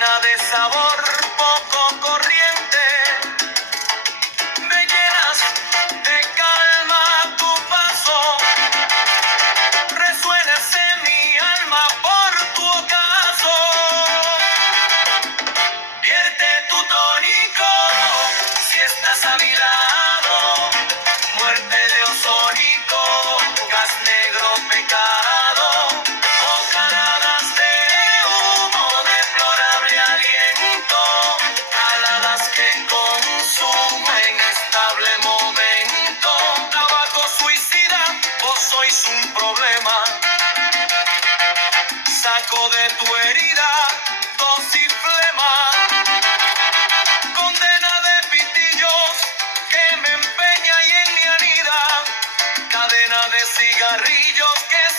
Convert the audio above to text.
Medicina de sabor poco corriente, me llenas de calma tu paso, resuenas en mi alma por tu ocaso. Vierte tu tónico si estás a mi lado, muerte de ozónico, gas negro pecado, o caladas de humo, deplorable aliento, caladas que consumo en estable momento. Tabaco suicida, vos sois un problema, saco de tu herida tos y flema, condena de pitillos que me empeña y en mi anida, cadena de cigarrillos que